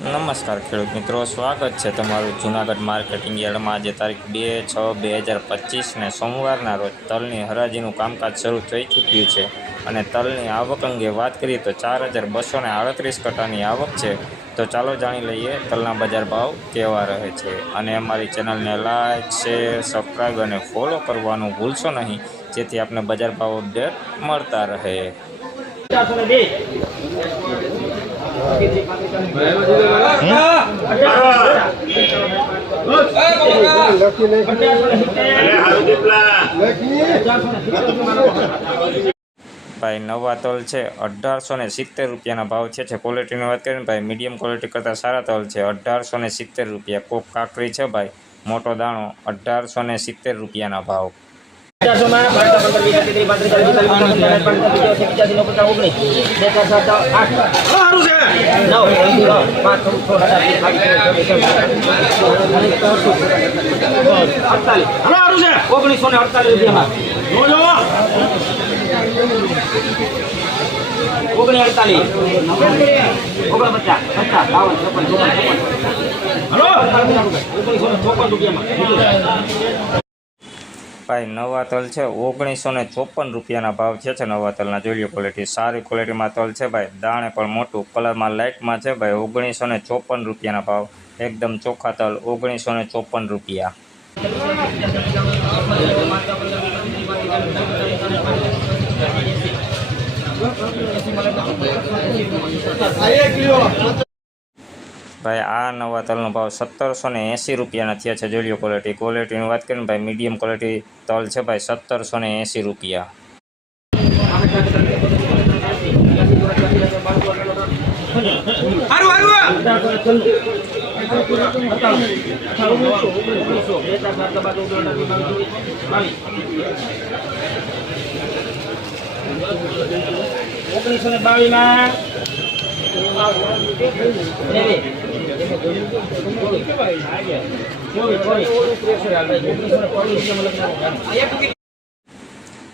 નમસ્કાર ખેડૂત મિત્રો, સ્વાગત છે તમારું જૂનાગઢ માર્કેટિંગ યાર્ડમાં. આજે તારીખ 2/6/2025 ને સોમવારના રોજ તલની હરાજીનું કામકાજ શરૂ થઈ ચૂક્યું છે. અને તલની આવક અંગે વાત કરીએ તો 4238 કટ્ટાની આવક છે. તો ચાલો જાણી લઈએ તલના બજાર ભાવ કેવા રહે છે. અને અમારી ચેનલને લાઇક, શેર, સબસ્ક્રાઈબ અને ફોલો કરવાનું ભૂલશો નહીં, જેથી આપને બજાર ભાવ અપડેટ મળતા રહે. ભાઈ નવા તલ છે 1870 રૂપિયાના ભાવ છે. ક્વોલિટીની વાત કરીએ ભાઈ મીડિયમ ક્વોલિટી કરતાં સારા તલ છે 1870 રૂપિયા. કોક કાકરી છે ભાઈ મોટો દાણો 1870 રૂપિયાના ભાવ. ભાઈ નવા તલ છે 1954 રૂપિયાના ભાવ છે. નવા તલના જોઈ લો ક્વોલિટી, સારી ક્વોલિટીમાં તલ છે ભાઈ. દાણે પણ મોટું, કલરમાં લાઇટમાં છે ભાઈ. 1954 રૂપિયાના ભાવ. એકદમ ચોખ્ખા તલ 1954 રૂપિયા. ભાઈ આ નવા તલનો ભાવ 1780 રૂપિયાના થયા છે. જોઈ લો ક્વોલિટી. ક્વોલિટીની વાત કરીએ ભાઈ મીડિયમ ક્વોલિટી તલ છે ભાઈ 1780 રૂપિયા.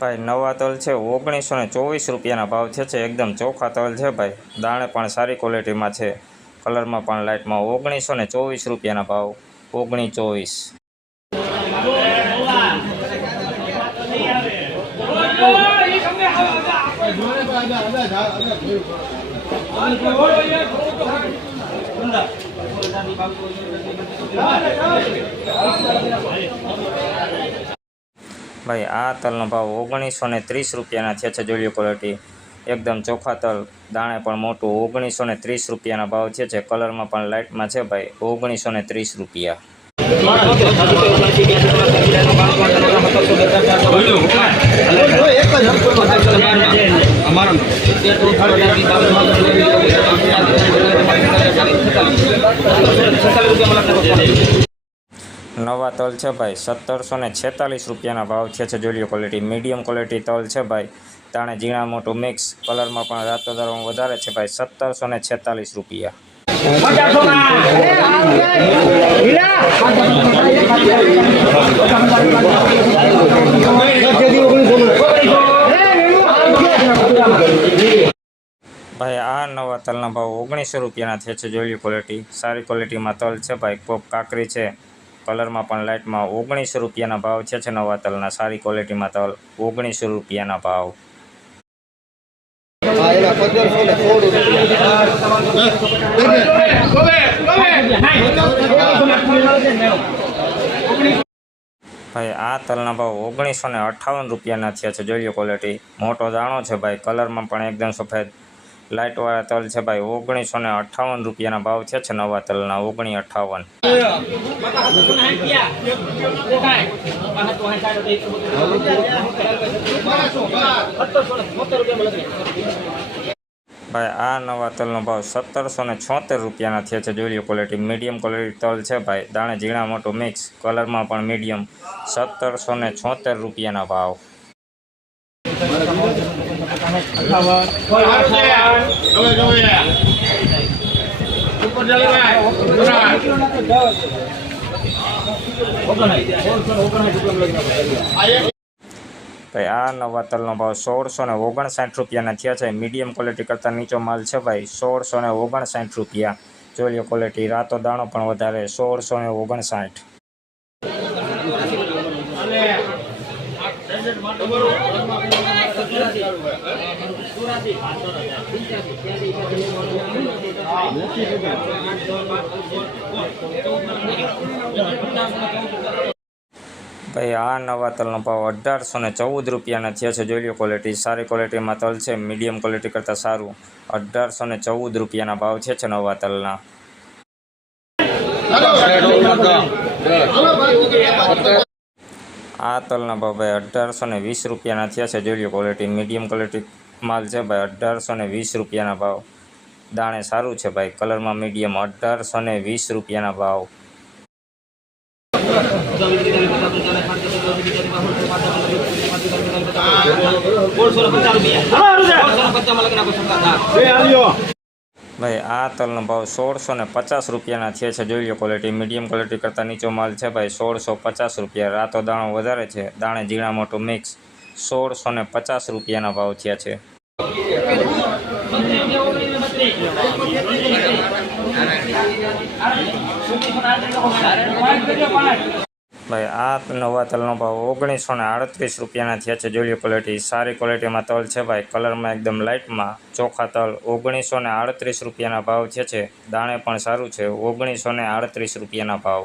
ભાઈ નવા તલ છે 1924 રૂપિયાના ભાવ છે. એકદમ ચોખ્ખા તલ છે ભાઈ. દાણે પણ સારી ક્વોલિટીમાં છે, કલરમાં પણ લાઇટમાં. 1924 રૂપિયાના ભાવ. 1924. ભાઈ આ તલનો ભાવ 1930 રૂપિયાના છે. જોઈ લો ક્વોલિટી. એકદમ ચોખ્ખા તલ, દાણે પણ મોટું. 1930 રૂપિયાના ભાવ છે. કલરમાં પણ લાઇટમાં છે ભાઈ. 1930 રૂપિયા. નવા તલ છે ભાઈ 1746 રૂપિયાના ભાવ છે. જોઈ લો ક્વોલિટી. મીડિયમ ક્વોલિટી તલ છે ભાઈ. દાણે ઝીણા મોટું મિક્સ, કલરમાં પણ રાતોદારમાં વધારે છે ભાઈ. 1746 રૂપિયા. ભાઈ આ નવા તલના ભાવ 1900 રૂપિયાના છે. જોઈ લો ક્વોલિટી. સારી ક્વોલિટીમાં તલ છે ભાઈ. કોક કાકરી છે, કલરમાં પણ લાઇટમાં. 1900 રૂપિયાના ભાવ છે. નવા તલના સારી ક્વોલિટીમાં તલ 1900 રૂપિયાના ભાવ. ભાઈ આ તલના ભાવ 1958 રૂપિયાના છે. જોઈ લો ક્વોલિટી. મોટો દાણો છે ભાઈ. કલરમાં પણ એકદમ સફેદ લાઇટવાળા તલ છે ભાઈ. 1958 રૂપિયાના ભાવ છે. નવા તલના 1958. ભાઈ આ નવા તલનો ભાવ 1776 રૂપિયાના છે. જોઈ લો ક્વોલિટી. મીડિયમ ક્વોલિટી તલ છે ભાઈ. દાણે ઝીણા મોટું મિક્સ, કલરમાં પણ મીડિયમ. 1776 રૂપિયાના ભાવ. ભાઈ આ નવા તલનો ભાવ 1659 રૂપિયાના થયા છે. મીડિયમ ક્વોલિટી કરતાં નીચો માલ છે ભાઈ. 1659 રૂપિયા. જોઈ લો ક્વોલિટી. રાતો દાણો પણ વધારે 1659. ભાઈ આ નવા તલનો ભાવ 1814 રૂપિયાના થયા છે. જોઈ લો ક્વોલિટી. સારી ક્વોલિટીમાં તલ છે, મીડિયમ ક્વોલિટી કરતાં સારું. 1814 રૂપિયાના ભાવ છે નવા તલના. આ તલના ભાવ ભાઈ 1820 રૂપિયાના થયા છે. જોઈ લો ક્વોલિટી. મીડિયમ ક્વોલિટી માલ છે ભાઈ. 1820 રૂપિયાના ભાવ. દાણે સારું છે ભાઈ, કલરમાં મીડિયમ. 1820 રૂપિયાના ભાવ. ભાઈ આ તલનો ભાવ 1650 રૂપિયાના થયા છે. જોઈ લો ક્વોલિટી. મીડિયમ ક્વોલિટી કરતાં નીચો માલ છે ભાઈ. 1650 રૂપિયા. રાતો દાણો વધારે છે, દાણે ઝીણા મોટું મિક્સ. 1650 રૂપિયાના ભાવ થયા છે. ભાઈ આ નવા તલનો ભાવ 1938 રૂપિયાના થયા છે. જોઈ લો ક્વોલિટી. સારી ક્વોલિટીમાં તલ છે ભાઈ, કલરમાં એકદમ લાઇટમાં ચોખ્ખા તલ. 1938 રૂપિયાના ભાવ થયા છે. દાણે પણ સારું છે. 1938 રૂપિયાના ભાવ.